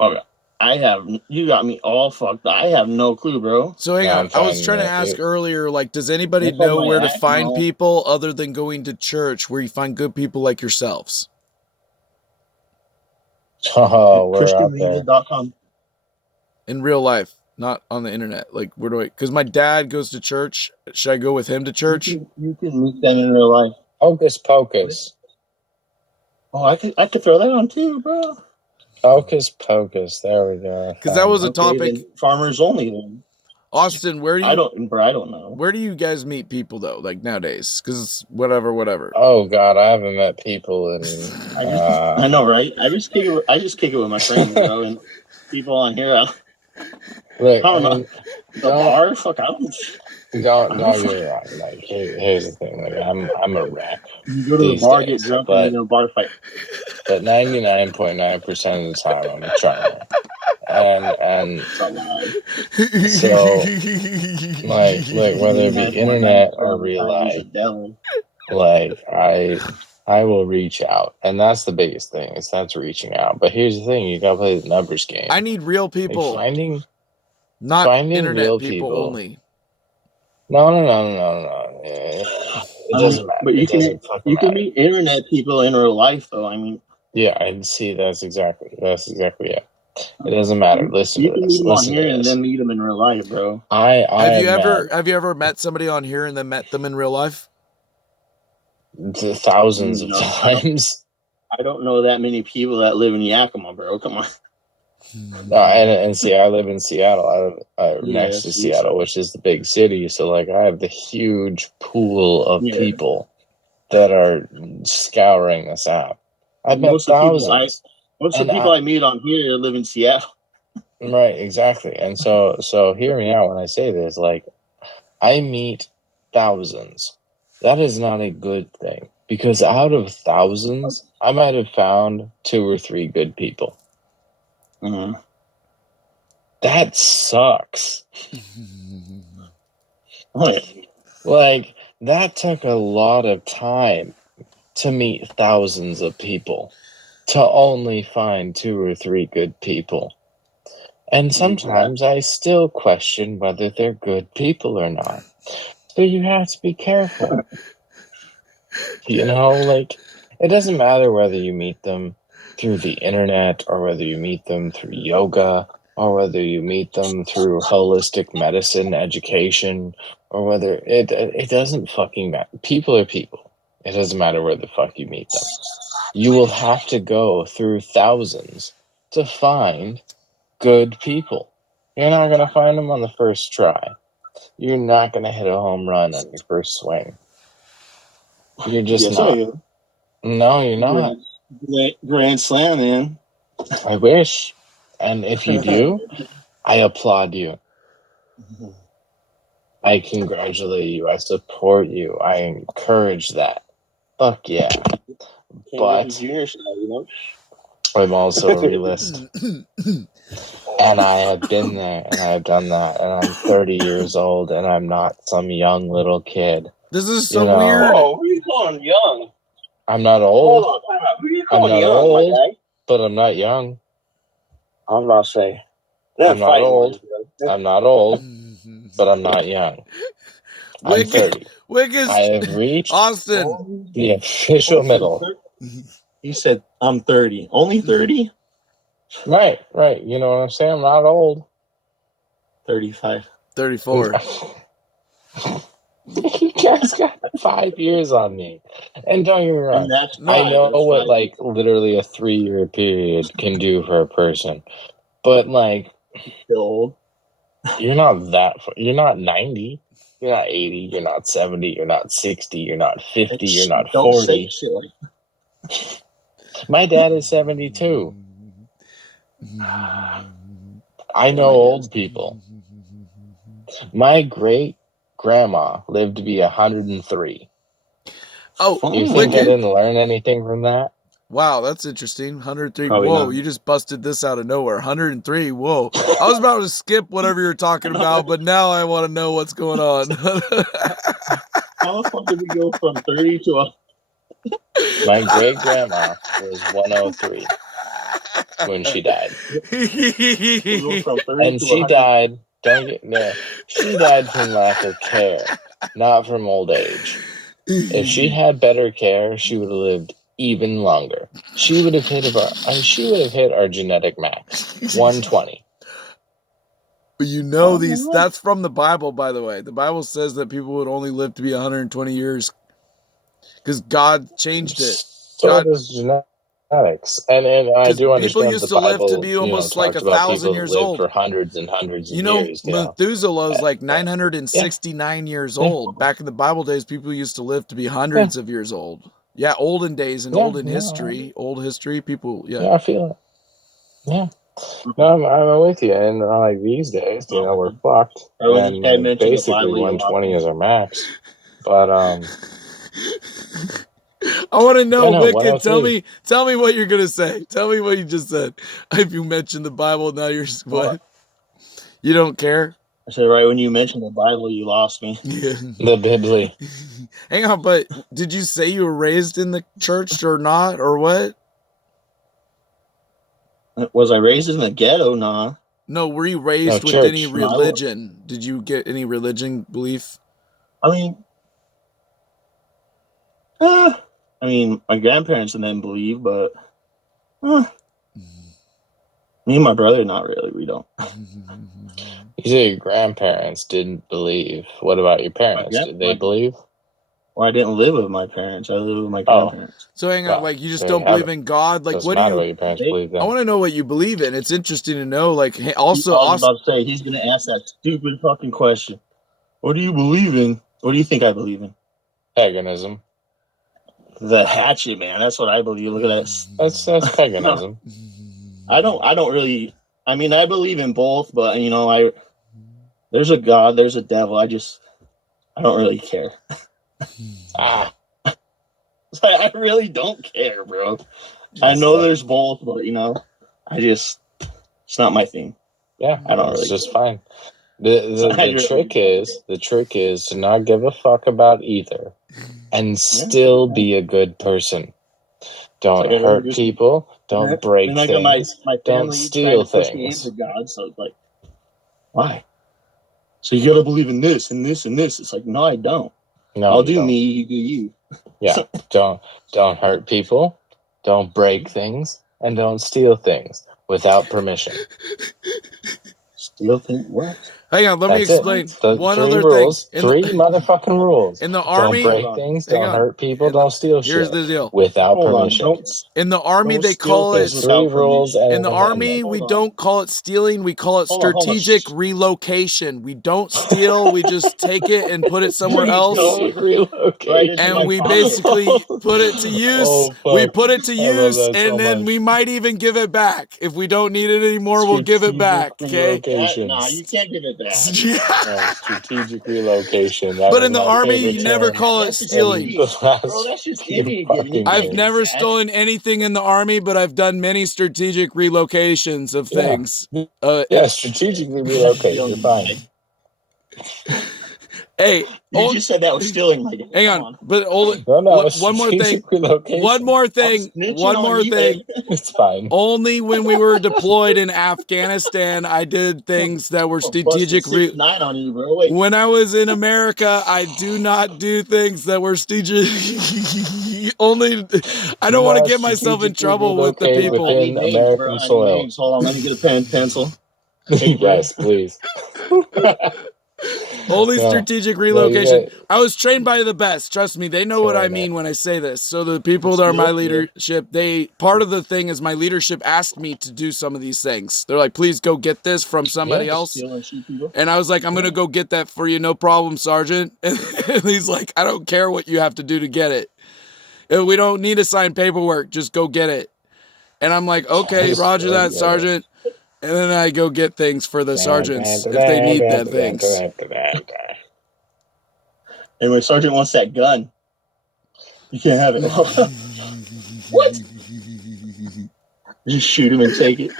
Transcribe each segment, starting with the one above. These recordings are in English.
Okay. You got me all fucked. I have no clue, bro. So hang No, on. I'm I was finding trying to it. ask earlier, like, does anybody That's on know my where to act find now. people other than going to church where you find good people like yourselves? Oh, we're out there. ChristianMedia.com. In real life, not on the internet. Like, where do I? Because my dad goes to church. Should I go with him to church? You can meet them in real life. Hocus Pocus. Oh, I could throw that on too, bro. Hocus Pocus. There we go. Because that was a Okay, topic. then farmers only then. Austin, I don't know. where do you guys meet people though? Like nowadays, because whatever. Oh God, I haven't met people in. I know, right? I just kick it with my friends, bro, and people on here. Look, I I don't know. mean, The bar, fuck, I don't don't get me wrong. Like, here's the thing. Like, I'm a wreck You go to the these bar, get days, drunk, and but then a bar fight. 99.9% of the time, I'm a charmer, and It's a lie. so like, look, whether it be internet 99.9% or of the real time, he's a life, devil. like I will reach out, and that's the biggest thing. Is that's reaching out. But here's the thing: you gotta play the numbers game. I need real Like people, finding not internet real people only. No. It doesn't matter. But It doesn't fucking you can matter. meet internet people in real life, though. I mean, Yeah, I see. That's exactly it. It doesn't matter. Listen you to can meet this. them on Listen to here and this. then meet them in real life, bro. I Have you ever met somebody on here and then met them in real life? thousands of No, times. I don't know that many people that live in Yakima, bro. Come on. And see, I live in Seattle. I live next to Yes, you Seattle, said. which is the big city. So, like, I have the huge pool of Yeah. people that are scouring this app. I've met Most of thousands, the people I meet on here live in Seattle. right, exactly. And so hear me out when I say this. Like, I meet thousands. That is not a good thing because out of thousands, I might have found 2 or 3 good people. Mm-hmm. That sucks. Oh, yeah. Like, that took a lot of time to meet thousands of people to only find 2 or 3 good people. And sometimes I still question whether they're good people or not. So you have to be careful. Like, it doesn't matter whether you meet them through the internet or whether you meet them through yoga or whether you meet them through holistic medicine education or whether it doesn't fucking matter. People are people. It doesn't matter where the fuck you meet them. You will have to go through thousands to find good people. You're not going to find them on the first try. You're not going to hit a home run on your first swing. You're just Yes, I not. am. No, you're not. Grand Slam, man. I wish. And if you do, I applaud you. I congratulate you. I support you. I encourage that. Fuck yeah. But Junior style, you know? I'm also a realist. And I have been there and I have done that. And I'm 30 years old and I'm not some young little kid. This is so weird. Oh, who are you calling young? I'm not old. Hold on, time out. Who are you I'm calling not young, old, my guy? but I'm not young. I'm about to say. I'm not old. I'm not old, but I'm not young. I'm 30. Wicked. I have reached Austin. the official middle. He said, I'm 30. Only 30? Right. You know what I'm saying? I'm not old. 35. 34. You guys got 5 years on me. And don't get me wrong. I know what, like, literally a 3-year period can do for a person. But, like, Still old. you're not 90. You're not 80. You're not 70. You're not 60. You're not 50. You're not 40. Don't say shit like My dad is 72. I know old people. My great grandma lived to be 103. Oh, You think I didn't learn anything from that? Wow, that's interesting. 103. Probably Whoa, not. you just busted this out of nowhere. 103. Whoa. I was about to skip whatever you're talking about, but now I want to know what's going on. How the fuck did we go from 30 to My great grandma was 103. when she died. We go from 30 And to she 100. died, she died from lack of care, not from old age. If she had better care, she would have lived even longer. She would have hit our genetic max, 120. You know Oh, these. no. That's from the Bible, by the way. The Bible says that people would only live to be 120 years because God changed it. So God, does genetics, and I because do people understand used the to live to Bible. be almost like Talked about 1,000 people that years live old. for hundreds and hundreds of You know, years. Methuselah's like Yeah. 969 years Yeah. old. Back in the Bible days, people used to live to be hundreds of years old. Yeah, olden days and olden history, old history, people, Yeah, I feel it. Yeah. No, I'm with you. And like these days, we're fucked. Or when And this guy like mentioned the basically Bible, you lost 120 me. is our max. But I want to know, no, Wicked. Tell 103. me what you're gonna say. Tell me what you just said. If you mentioned the Bible, now you're what? You don't care? I said, right when you mentioned the Bible, you lost me. Yeah. The Bibli. Hang on, but did you say you were raised in the church or not, or what? Was I raised in the ghetto? Nah. No, were you raised with church. any religion? Did you get any religion belief? I mean, my grandparents and them believe, but me and my brother, not really. We don't. You say your grandparents didn't believe. What about your parents? Did they believe? Well, I didn't live with my parents. I lived with my grandparents. So hang on, Well, like you just there don't you have believe in God? Like Doesn't what do matter you? what your parents believe I then. want to know what you believe in. It's interesting to know. Like hey, I was also, about to say, he's going to ask that stupid fucking question. What do you believe in? What do you think I believe in? Paganism. The hatchet, man. That's what I believe. Look at that. That's paganism. I don't really. I mean, I believe in both, but there's a God, there's a devil. I don't really care. I really don't care, bro. I know there's both, but it's not my thing. Yeah, I don't it's really just care. fine. The trick is to not give a fuck about either, and still be a good person. Don't hurt people. Don't break things. My Don't family steal trying to push me things. into God, so it's like, why? So you gotta believe in this and this and this. It's like, no, I don't. No, I'll you do don't. me, you do you. Yeah, don't hurt people. Don't break things, and don't steal things without permission. Steal things? What? hang on, let me explain one other rules, thing. Three motherfucking rules. In the Don't army, break things. Don't hurt people. Don't steal shit. Here's the deal. Without Hold on, permission. In the army, don't they steal call it. things There's without three rules. permission. In the army, we don't call it stealing. We call it Hold on. strategic relocation. We don't steal. We just take it and put it somewhere else. Relocation. And we basically put it to use. Oh, fuck. We put it to I love use, that so and then much. we might even give it back. If we don't need it anymore, we'll give it back. Okay? Nah, you can't give it back. Strategic relocation. But in the army, you never call it That's just stealing. idiot. Bro, that's just idiot giving. I've never stolen anything in the army, but I've done many strategic relocations of things. Strategically relocate. You're fine. Hey, you just said that was stealing. Like, hang on, but one more thing. One more thing. It's fine. Only when we were deployed in Afghanistan, I did things that were strategic. When I was in America, I do not do things that were strategic. Only, I don't want to get myself in trouble with the people. I need American soil. Hold on, let me get a pen, pencil. Yes, please. Only strategic relocation. I was trained by the best. Trust me, they know what I mean when I say this. So the people that are my leadership, part of the thing is my leadership asked me to do some of these things. They're like, please go get this from somebody else. And I was like, I'm going to go get that for you. No problem, Sergeant. And he's like, I don't care what you have to do to get it. We don't need to sign paperwork. Just go get it. And I'm like, okay, roger that, Sergeant. And then I go get things for the sergeants if they need that things. And when Sergeant wants that gun, you can't have it. What? Just shoot him and take it.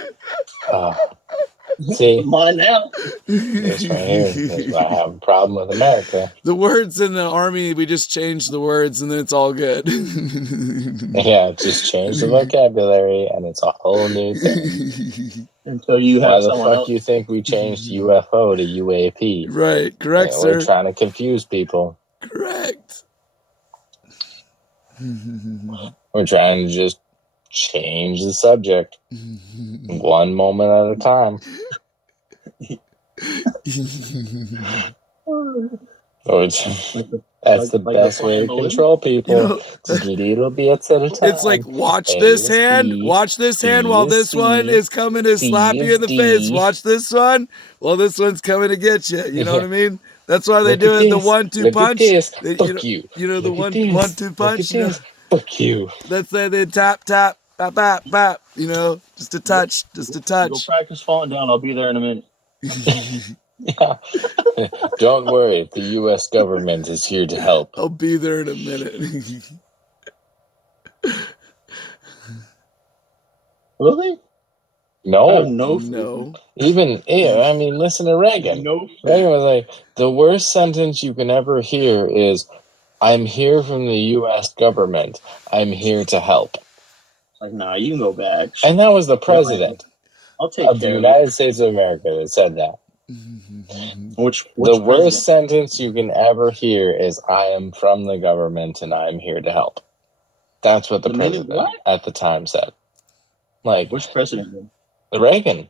See, Come on now. this right here is why I have a problem with America. The words in the army, we just change the words and then it's all good. Yeah, just change the vocabulary and it's a whole new thing. Until you Why have the someone fuck else. you think we changed UFO to UAP? Right, correct, Yeah, sir. we're trying to confuse people. Correct. We're trying to just change the subject one moment at a time. So that's the best way to control people. Just little bits at a time. It's like, watch this hand while this one is coming to slap you in the face. Watch this one while this one's coming to get you. You know what I mean? That's why they do it the 1-2 punch. Fuck you. You know the 1-2 punch. You know, fuck you. that's they tap tap bap bap bap. You know, just a touch, just a Go touch. practice falling down. I'll be there in a minute. Yeah. Don't worry, the U.S. government is here to help. I'll be there in a minute. Really? No. No. Even, I mean, listen to Reagan. Reagan was like, the worst sentence you can ever hear is, I'm here from the U.S. government. I'm here to help. Like, nah, you can go back. And that was the president I'll take of the care United States of America that said that. Which the worst sentence you can ever hear is, I am from the government and I'm here to help. That's what the president at the time said. Like, which president? Reagan.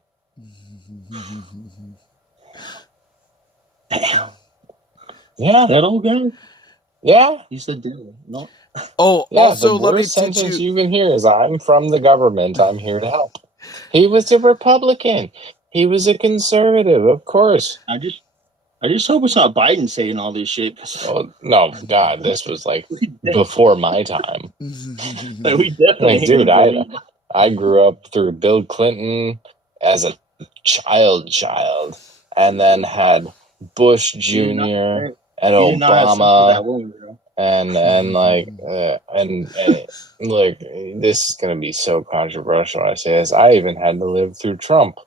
Damn. Yeah. That old guy? Yeah. He's the devil. No. Oh, yeah, also, the let me worst sentence you can hear is, I'm from the government. I'm here to help. He was a Republican. He was a conservative, of course. I just hope it's not Biden saying all this shit. Oh, no, God, this was like before my time. Like, we definitely like, dude, I grew up through Bill Clinton as a child, and then had Bush Jr. and Obama. And look, this is gonna be so controversial when I say this. I even had to live through Trump.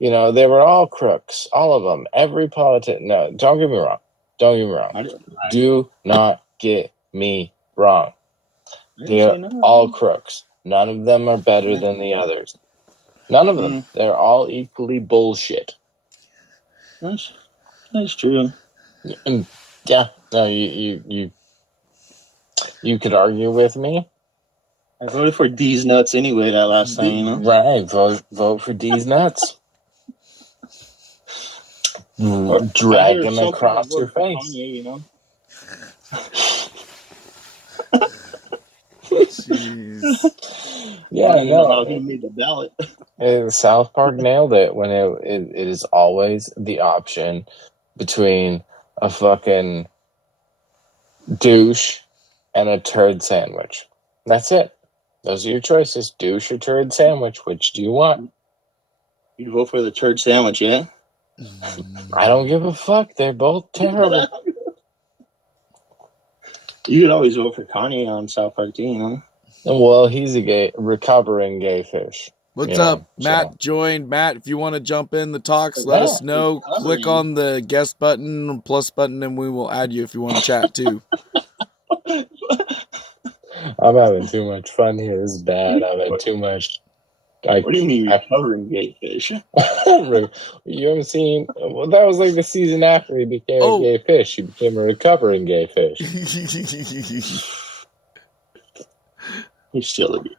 You know, they were all crooks, all of them. Every politician. No, don't get me wrong. Don't get me wrong. Do not get me wrong. They're all crooks. None of them are better than the others. None of them. They're all equally bullshit. That's true. And yeah, no, you could argue with me. I voted for D's nuts anyway that last time, you know? Right, vote for D's nuts. Drag them across your face. Kanye, you know? Jeez. Yeah, no. He made the ballot. South Park nailed it when it is always the option between a fucking douche and a turd sandwich. That's it. Those are your choices. Douche or turd sandwich. Which do you want? You vote for the turd sandwich, yeah? I don't give a fuck. They're both terrible. You could always vote for Kanye on South Park, you know? Well, he's a recovering gay fish. What's up? Matt joined. Matt, if you want to jump in the talks, let us know. Click on the guest button, plus button, and we will add you if you want to chat too. I'm having too much fun here. This is bad. I'm having too much. What do you mean recovering gay fish? You haven't seen... Well, that was like the season after he became a gay fish. He became a recovering gay fish. He's still a gay.